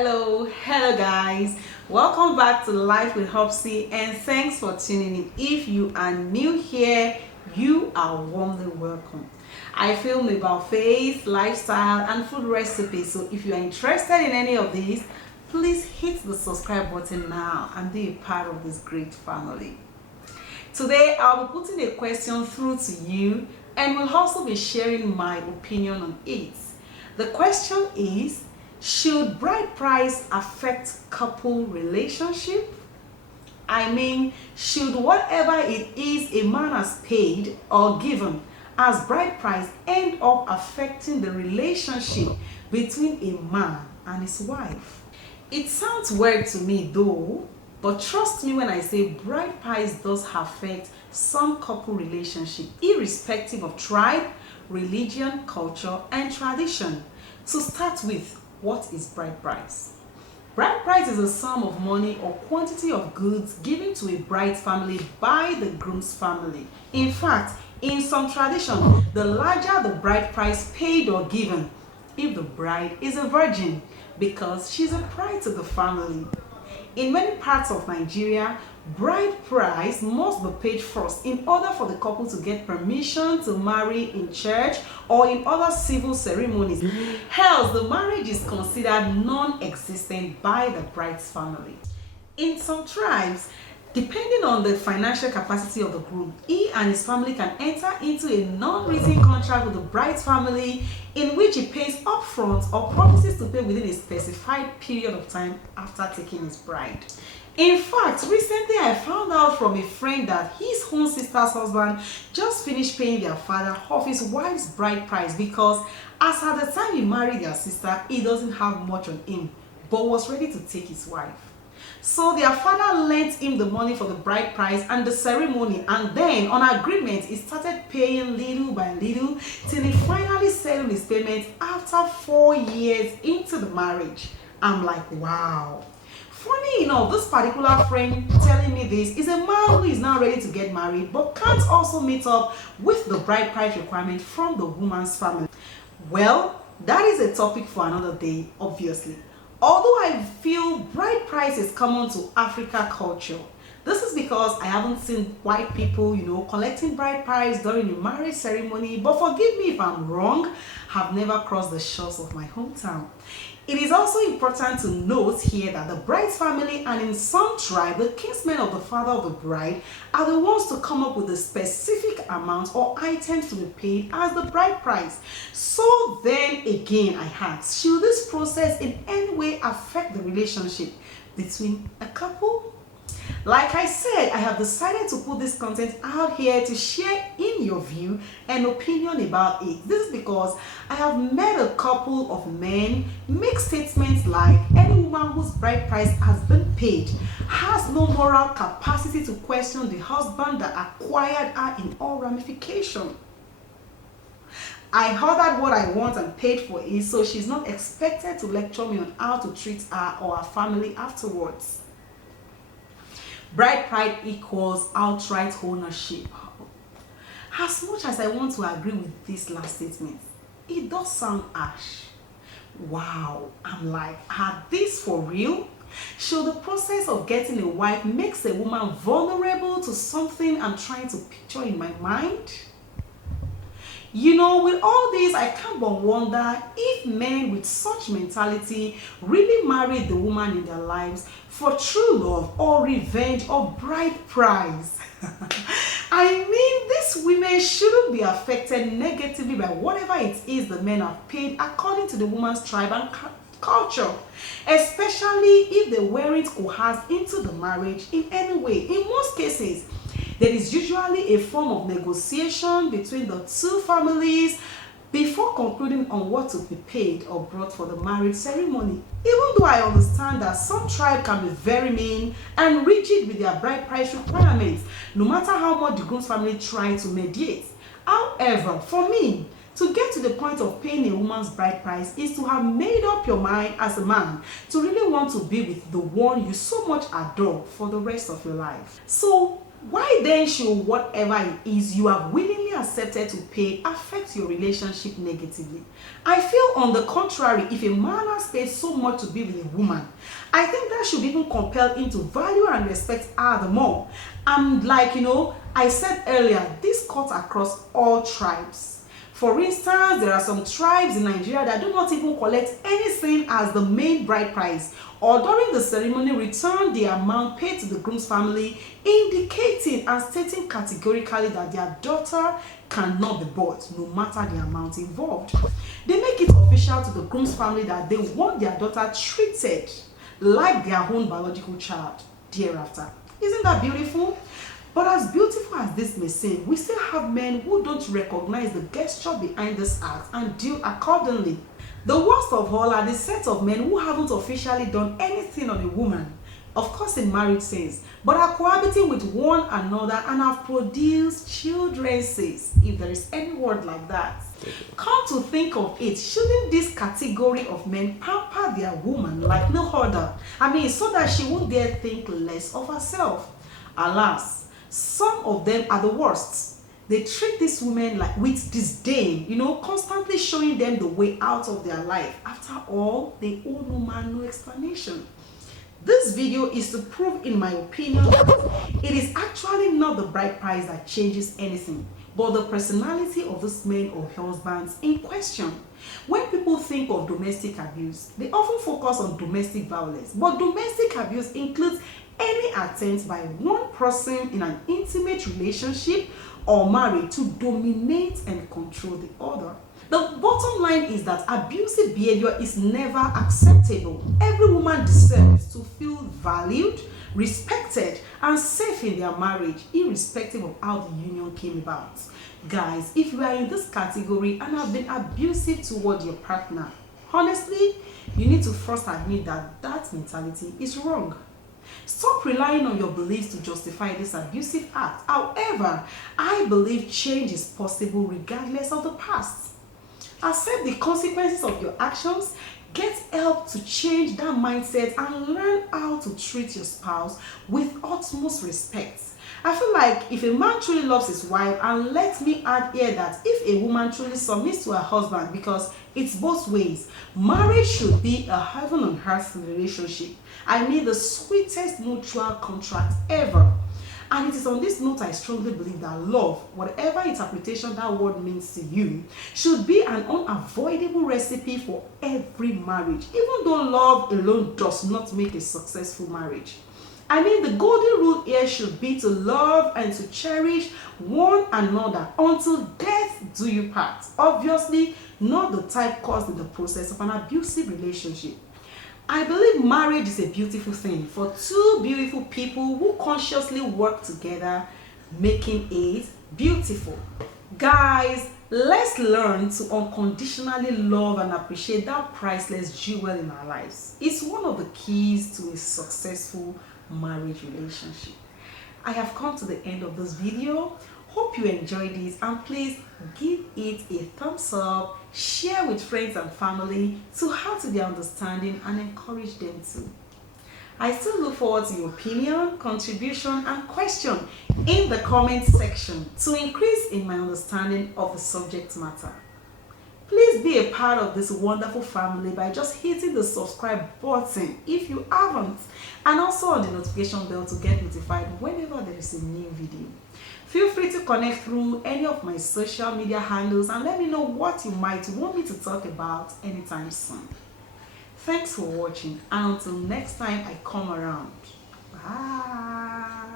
Hello guys, welcome back to Life with Hopsy and thanks for tuning in. If you are new here, you are warmly welcome. I film about faith, lifestyle and food recipes, so if you are interested in any of these, please hit the subscribe button now and be a part of this great family. Today I'll be putting a question through to you and will also be sharing my opinion on it. The question is, should bride price affect couple relationship? I mean, should whatever it is a man has paid or given as bride price end up affecting the relationship between a man and his wife? It sounds weird to me though, but trust me when I say bride price does affect some couple relationship, irrespective of tribe, religion, culture, and tradition. To start with, what is bride price? Bride price is a sum of money or quantity of goods given to a bride's family by the groom's family. In fact, in some tradition, the larger the bride price paid or given, if the bride is a virgin, because she's a pride to the family. In many parts of Nigeria, bride price must be paid first in order for the couple to get permission to marry in church or in other civil ceremonies. Else, the marriage is considered non-existent by the bride's family. In some tribes, depending on the financial capacity of the groom, he and his family can enter into a non-written contract with the bride's family in which he pays upfront or promises to pay within a specified period of time after taking his bride. In fact, recently I found out from a friend that his own sister's husband just finished paying their father off his wife's bride price because as at the time he married their sister, he doesn't have much on him but was ready to take his wife. So their father lent him the money for the bride price and the ceremony, and then on agreement he started paying little by little till he finally settled his payment after 4 years into the marriage. I'm like, wow. Funny enough, this particular friend telling me this is a man who is now ready to get married but can't also meet up with the bride price requirement from the woman's family. Well, that is a topic for another day, obviously. Although I feel bride price is common to Africa culture, this is because I haven't seen white people, collecting bride price during a marriage ceremony, but forgive me if I'm wrong, have never crossed the shores of my hometown. It is also important to note here that the bride's family and in some tribe, the kinsmen of the father of the bride are the ones to come up with a specific amount or items to be paid as the bride price. So then again, I ask, should this process in any way affect the relationship between a couple? Like I said, I have decided to put this content out here to share in your view and opinion about it. This is because I have met a couple of men make statements like any woman whose bride price has been paid has no moral capacity to question the husband that acquired her in all ramifications. I ordered what I want and paid for it, so she's not expected to lecture me on how to treat her or her family afterwards. Bride pride equals outright ownership. As much as I want to agree with this last statement, it does sound harsh. Wow, I'm like, are this for real? Should the process of getting a wife makes a woman vulnerable to something I'm trying to picture in my mind? With all this, I can't but wonder if men with such mentality really married the woman in their lives for true love or revenge or bride price. I mean, these women shouldn't be affected negatively by whatever it is the men have paid according to the woman's tribe and culture, especially if they weren't coerced into the marriage in any way. In most cases, there is usually a form of negotiation between the two families before concluding on what to be paid or brought for the marriage ceremony. Even though I understand that some tribes can be very mean and rigid with their bride price requirements, no matter how much the groom's family try to mediate. However, for me, to get to the point of paying a woman's bride price is to have made up your mind as a man to really want to be with the one you so much adore for the rest of your life. So, Why then should whatever it is you have willingly accepted to pay affect your relationship negatively? I feel on the contrary, if a man has paid so much to be with a woman, I think that should even compel him to value and respect her the more. And like, I said earlier, this cuts across all tribes. For instance, there are some tribes in Nigeria that do not even collect anything as the main bride price, or during the ceremony return the amount paid to the groom's family, indicating and stating categorically that their daughter cannot be bought no matter the amount involved. They make it official to the groom's family that they want their daughter treated like their own biological child thereafter. Isn't that beautiful? But as beautiful as this may seem, we still have men who don't recognize the gesture behind this act and deal accordingly. The worst of all are the set of men who haven't officially done anything on a woman, of course in marriage sense, but are cohabiting with one another and have produced children, says, if there is any word like that. Come to think of it, shouldn't this category of men pamper their woman like no other? So that she won't dare think less of herself. Alas, some of them are the worst. They treat these women like with disdain, constantly showing them the way out of their life. After all, they owe no man no explanation. This video is to prove, in my opinion, that it is actually not the bride price that changes anything, but the personality of these men or husbands in question. When people think of domestic abuse, they often focus on domestic violence, but domestic abuse includes any attempt by one person in an intimate relationship or marriage to dominate and control the other. The bottom line is that abusive behavior is never acceptable. Every woman deserves to feel valued, respected, and safe in their marriage, irrespective of how the union came about. Guys, if you are in this category and have been abusive toward your partner, honestly, you need to first admit that that mentality is wrong. Stop relying on your beliefs to justify this abusive act. However, I believe change is possible regardless of the past. Accept the consequences of your actions, get help to change that mindset, and learn how to treat your spouse with utmost respect. I feel like if a man truly loves his wife, and let me add here that if a woman truly submits to her husband, because it's both ways, marriage should be a heaven on earth relationship. The sweetest mutual contract ever. And it is on this note I strongly believe that love, whatever interpretation that word means to you, should be an unavoidable recipe for every marriage, even though love alone does not make a successful marriage. The golden rule here should be to love and to cherish one another until death do you part. Obviously, not the type caused in the process of an abusive relationship. I believe marriage is a beautiful thing for two beautiful people who consciously work together, making it beautiful. Guys, let's learn to unconditionally love and appreciate that priceless jewel in our lives. It's one of the keys to a successful marriage relationship. I have come to the end of this video. Hope you enjoyed it, and please give it a thumbs up, share with friends and family to add to their understanding and encourage them too. I still look forward to your opinion, contribution, and question in the comment section to increase in my understanding of the subject matter. Please be a part of this wonderful family by just hitting the subscribe button if you haven't, and also on the notification bell to get notified whenever there is a new video. Feel free to connect through any of my social media handles and let me know what you might want me to talk about anytime soon. Thanks for watching, and until next time I come around. Bye.